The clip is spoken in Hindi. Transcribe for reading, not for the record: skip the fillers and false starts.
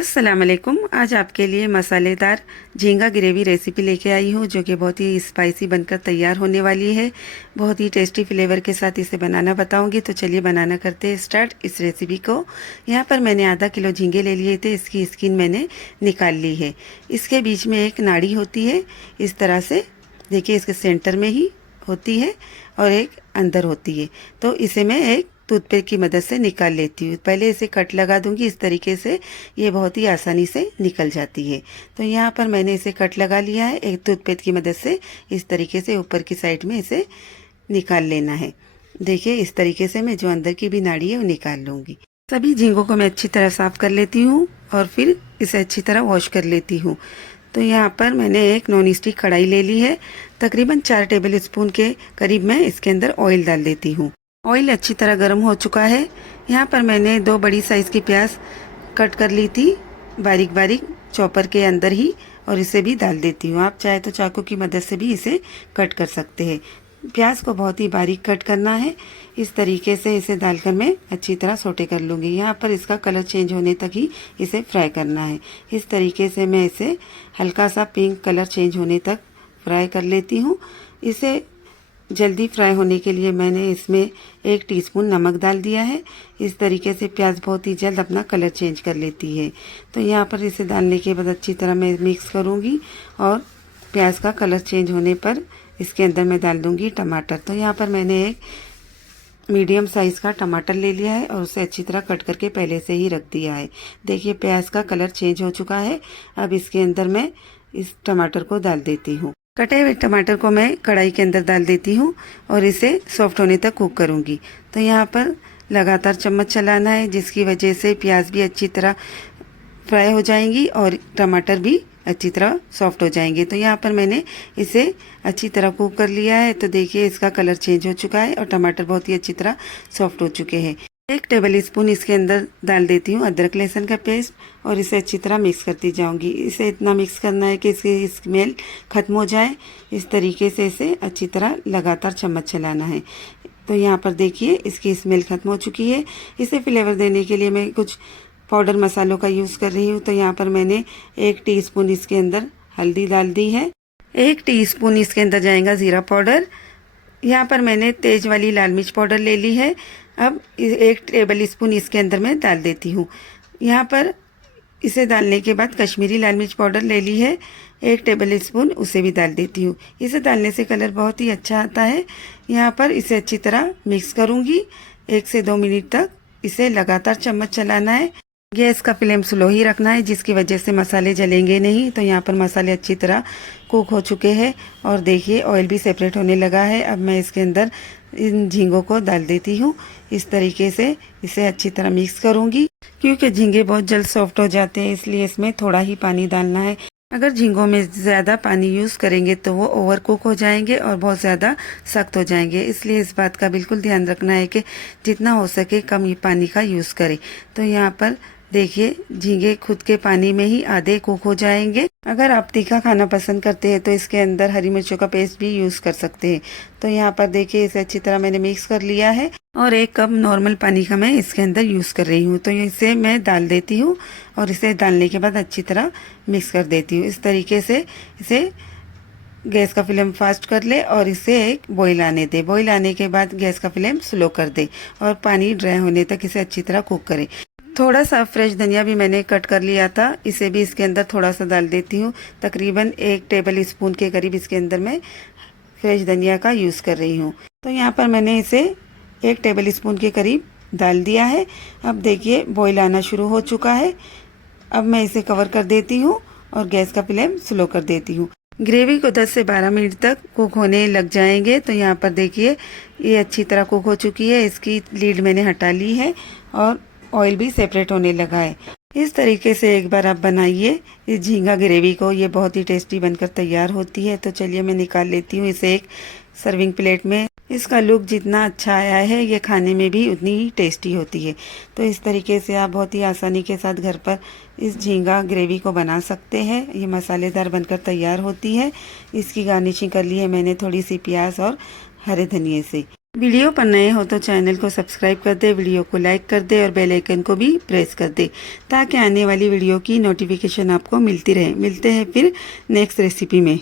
अस्सलाम वालेकुम। आज आपके लिए मसालेदार झींगा ग्रेवी रेसिपी लेके आई हूँ जो कि बहुत ही स्पाइसी बनकर तैयार होने वाली है। बहुत ही टेस्टी फ्लेवर के साथ इसे बनाना बताऊंगी। तो चलिए बनाना करते हैं स्टार्ट इस रेसिपी को। यहाँ पर मैंने आधा किलो झींगे ले लिए थे। इसकी स्किन मैंने निकाल ली है। इसके बीच में एक नाड़ी होती है, इस तरह से देखिए, इसके सेंटर में ही होती है और एक अंदर होती है। तो इसे मैं एक टूथपिक की मदद से निकाल लेती हूँ। पहले इसे कट लगा दूंगी, इस तरीके से ये बहुत ही आसानी से निकल जाती है। तो यहाँ पर मैंने इसे कट लगा लिया है। एक टूथपिक की मदद से इस तरीके से ऊपर की साइड में इसे निकाल लेना है। देखिए, इस तरीके से मैं जो अंदर की भी नाड़ी है वो निकाल लूँगी। सभी झींगों को मैं अच्छी तरह साफ कर लेती हूँ और फिर इसे अच्छी तरह वॉश कर लेती हूँ। तो यहाँ पर मैंने एक नॉन स्टिक कढ़ाई ले ली है। तकरीबन 4 टेबल स्पून के करीब मैं इसके अंदर ऑयल डाल देती हूँ। ऑयल अच्छी तरह गर्म हो चुका है। यहाँ पर मैंने 2 बड़ी साइज़ की प्याज कट कर ली थी बारीक बारीक चॉपर के अंदर ही, और इसे भी डाल देती हूँ। आप चाहे तो चाकू की मदद से भी इसे कट कर सकते हैं। प्याज को बहुत ही बारीक कट करना है। इस तरीके से इसे डालकर मैं अच्छी तरह सोटे कर लूँगी। यहाँ पर इसका कलर चेंज होने तक ही इसे फ्राई करना है। इस तरीके से मैं इसे हल्का सा पिंक कलर चेंज होने तक फ्राई कर लेती हूँ। इसे जल्दी फ्राई होने के लिए मैंने इसमें 1 टीस्पून नमक डाल दिया है। इस तरीके से प्याज बहुत ही जल्द अपना कलर चेंज कर लेती है। तो यहाँ पर इसे डालने के बाद अच्छी तरह मैं मिक्स करूँगी और प्याज का कलर चेंज होने पर इसके अंदर मैं डाल दूँगी टमाटर। तो यहाँ पर मैंने एक मीडियम साइज़ का टमाटर ले लिया है और उसे अच्छी तरह कट करके पहले से ही रख दिया है। देखिए, प्याज का कलर चेंज हो चुका है। अब इसके अंदर मैं इस टमाटर को डाल देती हूँ। कटे हुए टमाटर को मैं कढ़ाई के अंदर डाल देती हूँ और इसे सॉफ्ट होने तक कुक करूँगी। तो यहाँ पर लगातार चम्मच चलाना है, जिसकी वजह से प्याज भी अच्छी तरह फ्राई हो जाएंगी और टमाटर भी अच्छी तरह सॉफ्ट हो जाएंगे। तो यहाँ पर मैंने इसे अच्छी तरह कुक कर लिया है। तो देखिए, इसका कलर चेंज हो चुका है और टमाटर बहुत ही अच्छी तरह सॉफ्ट हो चुके हैं। 1 टेबल स्पून इसके अंदर डाल देती हूँ अदरक लहसुन का पेस्ट और इसे अच्छी तरह मिक्स करती जाऊंगी। इसे इतना मिक्स करना है कि इसकी स्मेल खत्म हो जाए। इस तरीके से इसे अच्छी तरह लगातार चम्मच चलाना है। तो यहाँ पर देखिए, इसकी स्मेल खत्म हो चुकी है। इसे फ्लेवर देने के लिए मैं कुछ पाउडर मसालों का यूज़ कर रही हूँ। तो यहाँ पर मैंने 1 टीस्पून इसके अंदर हल्दी डाल दी है। 1 टीस्पून इसके अंदर जाएगा ज़ीरा पाउडर। यहाँ पर मैंने तेज वाली लाल मिर्च पाउडर ले ली है। अब 1 टेबल स्पून इसके अंदर मैं डाल देती हूँ। यहाँ पर इसे डालने के बाद कश्मीरी लाल मिर्च पाउडर ले ली है, 1 टेबल स्पून उसे भी डाल देती हूँ। इसे डालने से कलर बहुत ही अच्छा आता है। यहाँ पर इसे अच्छी तरह मिक्स करूँगी। 1 से 2 मिनट तक इसे लगातार चम्मच चलाना है। गैस का फ्लेम स्लो ही रखना है, जिसकी वजह से मसाले जलेंगे नहीं। तो यहाँ पर मसाले अच्छी तरह कुक हो चुके हैं और देखिए, ऑयल भी सेपरेट होने लगा है। अब मैं इसके अंदर इन झींगों को डाल देती हूँ। इस तरीके से इसे अच्छी तरह मिक्स करूँगी। क्योंकि झींगे बहुत जल्द सॉफ्ट हो जाते हैं, इसलिए इसमें थोड़ा ही पानी डालना है। अगर झींगों में ज़्यादा पानी यूज़ करेंगे तो वो ओवर कुक हो जाएंगे और बहुत ज़्यादा सख्त हो जाएंगे। इसलिए इस बात का बिल्कुल ध्यान रखना है कि जितना हो सके कम ही पानी का यूज़ करें। तो यहाँ पर देखिए, झींगे खुद के पानी में ही आधे कुक हो जाएंगे। अगर आप तीखा खाना पसंद करते हैं तो इसके अंदर हरी मिर्चों का पेस्ट भी यूज़ कर सकते हैं। तो यहाँ पर देखिए, इसे अच्छी तरह मैंने मिक्स कर लिया है और 1 कप नॉर्मल पानी का मैं इसके अंदर यूज़ कर रही हूँ। तो इसे मैं डाल देती हूँ और इसे डालने के बाद अच्छी तरह मिक्स कर देती हूँ। इस तरीके से इसे गैस का फ्लेम फास्ट कर ले और इसे एक बॉईल आने दे। बॉईल आने के बाद गैस का फ्लेम स्लो कर दे और पानी ड्राई होने तक इसे अच्छी तरह कुक करें। थोड़ा सा फ्रेश धनिया भी मैंने कट कर लिया था, इसे भी इसके अंदर थोड़ा सा डाल देती हूँ। तकरीबन 1 टेबल स्पून के करीब इसके अंदर मैं फ्रेश धनिया का यूज़ कर रही हूँ। तो यहाँ पर मैंने इसे 1 टेबल स्पून के करीब डाल दिया है। अब देखिए, बॉईल आना शुरू हो चुका है। अब मैं इसे कवर कर देती हूँ और गैस का फ्लेम स्लो कर देती हूँ। ग्रेवी को 10 से 12 मिनट तक कुक होने लग जाएंगे। तो यहाँ पर देखिए, ये अच्छी तरह कुक हो चुकी है। इसकी लीड मैंने हटा ली है और ऑयल भी सेपरेट होने लगा है। इस तरीके से एक बार आप बनाइए इस झींगा ग्रेवी को, ये बहुत ही टेस्टी बनकर तैयार होती है। तो चलिए, मैं निकाल लेती हूँ इसे एक सर्विंग प्लेट में। इसका लुक जितना अच्छा आया है, ये खाने में भी उतनी ही टेस्टी होती है। तो इस तरीके से आप बहुत ही आसानी के साथ घर पर इस झींगा ग्रेवी को बना सकते हैं। ये मसालेदार बनकर तैयार होती है। इसकी गार्निशिंग कर ली है मैंने थोड़ी सी प्याज और हरे धनिए से। वीडियो पर नए हो तो चैनल को सब्सक्राइब कर दे, वीडियो को लाइक कर दे और बेल आइकन को भी प्रेस कर दे ताकि आने वाली वीडियो की नोटिफिकेशन आपको मिलती रहे। मिलते हैं फिर नेक्स्ट रेसिपी में।